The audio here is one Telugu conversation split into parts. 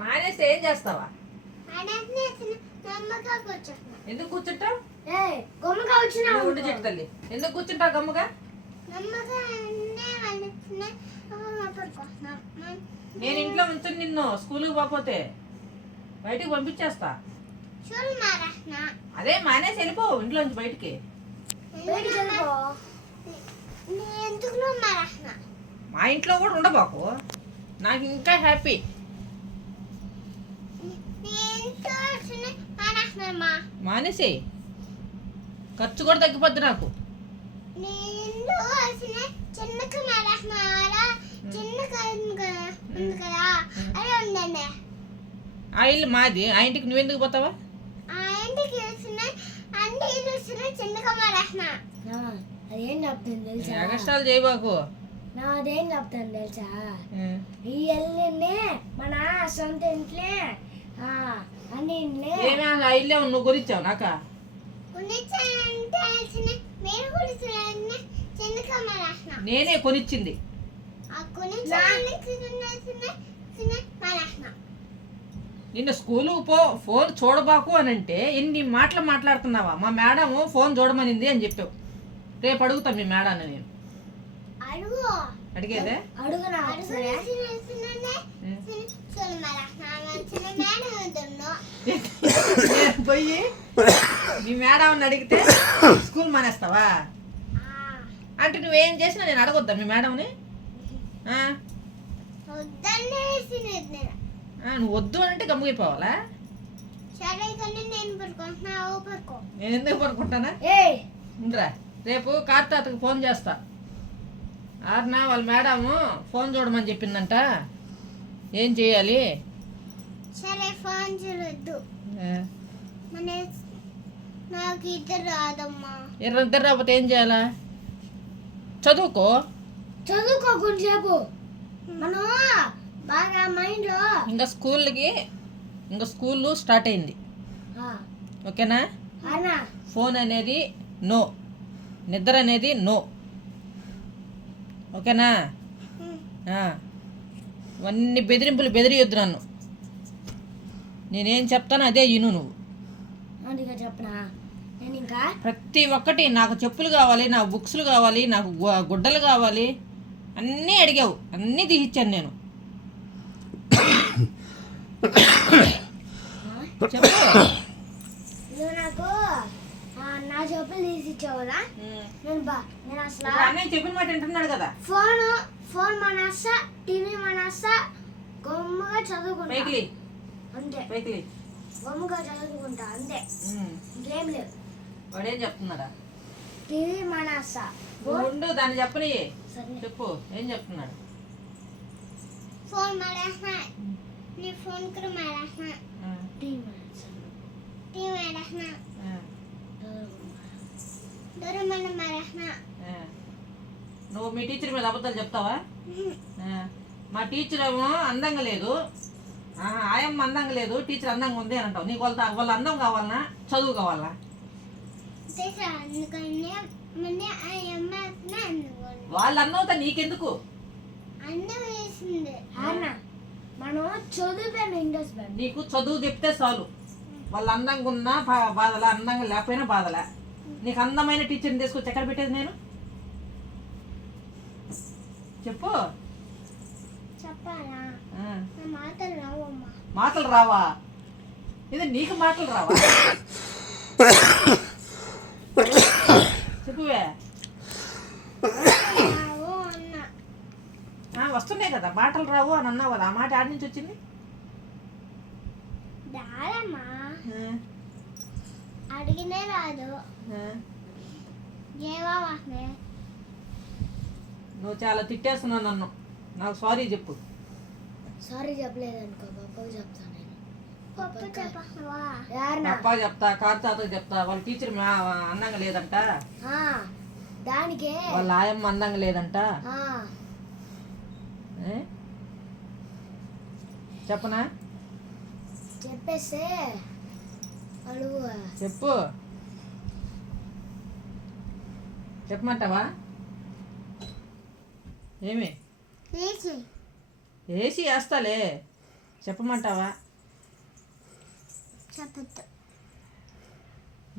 మానేస్తే ఏం చేస్తావా? ఎందుకు కూర్చుంటావు? ఉండి చెట్టు తల్లి, ఎందుకు కూర్చుంటావు గమ్ముగా? నేను ఇంట్లో ఉంచుని నిన్ను స్కూల్కి పోతే బయటికి పంపించేస్తా. అదే మానేసి వెళ్ళిపో ఇంట్లో నుంచి బయటికి. మా ఇంట్లో కూడా ఉండబాకు, నాకు ఇంకా హ్యాపీ. మానేసి ఖర్చు కూడా తగ్గిపోద్ది నాకు. ఆ ఇల్లు మాది, ఆ ఇంటికి నువ్వెందుకు పోతావా? అదేం చెప్తాను తెలుసా? ఎగస్ట్రాలు చేయబాకు. నాదేం చెప్తాను తెలుసా? ఈ ఇల్లునే మన సొంత ఇంట్లే అన్ని ఆ ఇల్లే నువ్వు కొనిచ్చావు నాక? నేనే కొనిచ్చింది. నిన్న స్కూలు ఫోన్ చూడబాకు అని అంటే ఇన్ని మాటలు మాట్లాడుతున్నావా? మా మేడం ఫోన్ చూడమనింది అని చెప్పావు. రేపు అడుగుతా మీ మేడాన్ని నేను. అడిగేదే పోయి మీ మేడం అడిగితే స్కూల్ మానేస్తావా? అంటే నువ్వేం చేసినా నేను అడగొద్దా మీ మేడంని? నువ్వు వద్దు అంటే గమ్ముగైపోవాలా? నేను ఎందుకు పడుకుంటానా? ఉండరా, రేపు కార్తాతకు ఫోన్ చేస్తా. ఆర్నా వాళ్ళ మేడం ఫోన్ చూడమని చెప్పిందంట, ఏం చేయాలి? సరే ఫోన్ చూడొద్దు, నాకు ఇద్దరు రాదమ్మా. ఇద్దరు రాకపోతే ఏం చేయాలా? చదువుకో కొంచెంసేపు. మనం బాగా మైండ్లో ఇంకా స్కూల్ స్టార్ట్ అయింది, ఓకేనా? ఫోన్ అనేది నో, నిద్ర అనేది నో, ఓకేనా? ఇవన్నీ బెదిరింపులు బెదిరియొద్దు నన్ను. నేనేం చెప్తాను అదే విను నువ్వు. చెప్పనా? నేను ఇంకా ప్రతి ఒక్కటి నాకు చెప్పులు కావాలి, నాకు బుక్స్లు కావాలి, నాకు గుడ్డలు కావాలి, అన్నీ అడిగావు, అన్నీ తీసిచ్చాను నేను. చెప్పు. నువ్వు నాకు నా చెప్పులు తీసిచ్చావు కదా, నేను అసలు అన్నయ్య చెప్పిన మాట వింటున్నాడు కదా. ఫోన్ మానేస్తా, టీవీ మానేస్తా, గమ్ముగా చదువుకుంటా అంతే. గమ్ముగా చదువుకుంటా అంతే, ఇంకేం లేదు. వాడేం చెప్తున్నాడా? టీవీ మానేస్తా. ఉండు, దాన్ని చెప్పని చెప్పు, ఏం చెప్తున్నాడు? ఫోన్ మానేస్తా, నీ ఫోన్ కూడా మానేస్తా, టీవీ మానేస్తా, నువ్వు మీ టీచర్ మీద అబద్ధాలు చెప్తావా? మా టీచర్ ఏమో అందంగా లేదు, ఆయమ్మ అందంగా లేదు, టీచర్ అందంగా ఉంది అని అంటావు. నీకు వాళ్ళ అందం కావాలనా, చదువు కావాలనా? వాళ్ళ అన్నంతా నీకెందుకు? నీకు చదువు చెప్తే చాలు. వాళ్ళు అందంగా ఉన్నా బాధలా, అందంగా లేకపోయినా బాధలా. నీకు అందమైన టీచర్ని తీసుకొచ్చి ఎక్కడ పెట్టేది నేను? చెప్పు. మాటలు రావా? ఇది నీకు మాటలు రావా? చెప్పువే. వస్తున్నాయి కదా, మాటలు రావు అని అన్నావు కదా, ఆ మాట ఆడి నుంచి వచ్చింది? అడిగినే రాదు. నువ్వు చాలా తిట్టేస్తున్నావు నన్ను, నాకు సారీ చెప్పు. సారీ చెప్పలేదనుకో, పప్పకు చెప్తాను నేను. పప్పా చెప్తా, కార్తాతకు చెప్తా. వాళ్ళ టీచర్ అందంగా లేదంట, దానికే వాళ్ళ ఆయమ్మ అందంగా లేదంట. చెప్పనా? చెప్పేస్తే చెప్పు. చెప్పమంటావా? ఏమి ఏసీ వేస్తాలే, చెప్పమంటావా? చెప్పద్దు.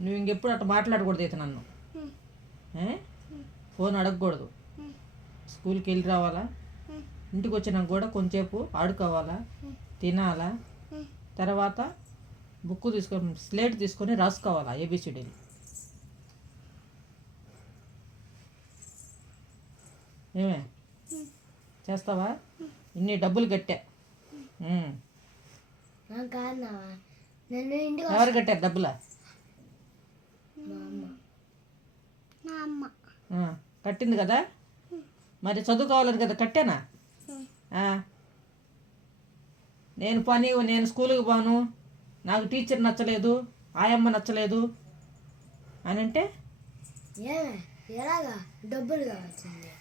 నువ్వు ఇంకెప్పుడు అట్లా మాట్లాడకూడదు అయితే నన్ను. ఫోన్ అడగకూడదు. స్కూల్కి వెళ్ళి రావాలా, ఇంటికి వచ్చినాక కూడా కొంచెంసేపు ఆడుకోవాలా, తినాలా, తర్వాత బుక్ తీసుకొని స్లేట్ తీసుకొని రాసుకోవాలా ఏబిసిడీలు. ఏమే చేస్తావా? ఇన్ని డబ్బులు కట్టా. కాదన్నావా, నన్ను ఇంటికి ఎవరు కట్టారు డబ్బులా? మా అమ్మ. కట్టింది కదా, మరి చదువుకోవాలని కదా కట్టానా? నేను స్కూల్కి పోను, నాకు టీచర్ నచ్చలేదు, ఆయమ్మ నచ్చలేదు అని అంటే ఏమే ఎలాగా డబ్బులు కావాల్సింది?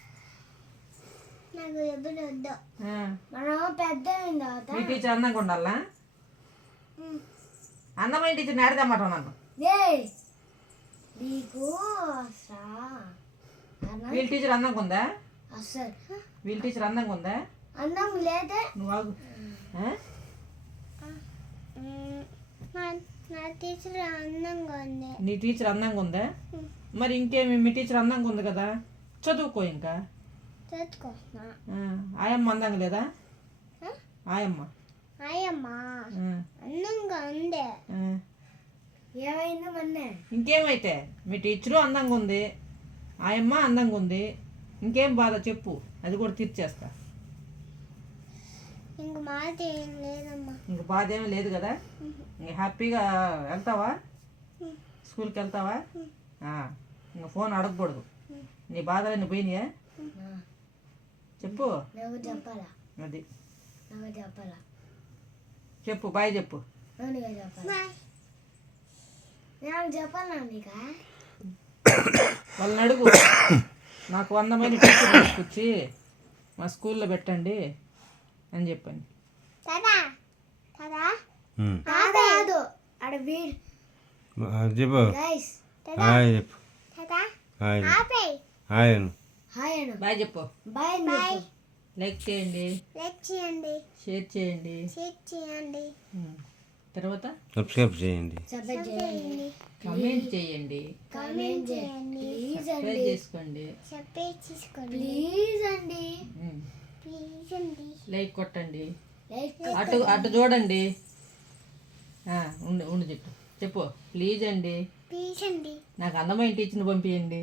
నాకు డబ్బులు వద్దు. మనం పెద్ద మీ టీచర్ అందంగా ఉండాలా? అందమైన టీచర్ నేడదన్నమాట నన్ను. నీకు వీళ్ళ టీచర్ అందంగా ఉందా? అసలు వీళ్ళ టీచర్ అందంగా ఉందా? అందం లేదే. నువ్వు ఆగు. నా టీచర్ అందంగా ఉంది. నీ టీచర్ అందంగా ఉందా? మరి ఇంకేమి, మీ టీచర్ అందంగా ఉంది కదా, చదువుకో ఇంకా. చదువుకోనా? ఆయమ్మ అందంగా లేదా? ఆయమ్మ అయ్యమ్మ అందంగా ఉంది. ఏమైంది మొన్నే? ఇంకేమైతే మీ టీచరు అందంగా ఉంది, ఆయమ్మ అందంగా ఉంది, ఇంకేం బాధ చెప్పు, అది కూడా తీర్చేస్తా. ఇంక మాట ఏం లేదమ్మా. ఇంక బాధ ఏమీ లేదు కదా, ఇంక హ్యాపీగా వెళ్తావా? స్కూల్కి వెళ్తావా? ఇంక ఫోన్ అడగకూడదు. నీ బాధలన్నీ పోయినాయా? చెప్పు. నాకు చెప్పాలా? అది నాకు చెప్పాలా? చెప్పు, బాయ్ చెప్పు. చెప్పాలా? నాకు చెప్పాలా నీకా? వాళ్ళని అడుగు, నాకు 100 మంది టీచర్ తీసుకొచ్చి మా స్కూల్లో పెట్టండి అని చెప్పండి. బాయ్ చెప్పు. లైక్ చేయండి, షేర్ చేయండి, తర్వాత సబ్స్క్రైబ్ చేయండి, కామెంట్ చేయండి, ప్లీజ్ సబ్స్క్రైబ్ చేసుకోండి, ప్లీజ్ అండి, లైక్ కొట్టండి, అటు చూడండి. ఉండు చెప్పు. ప్లీజ్ అండి, నాకు అందమైన టీచర్ని పంపించండి.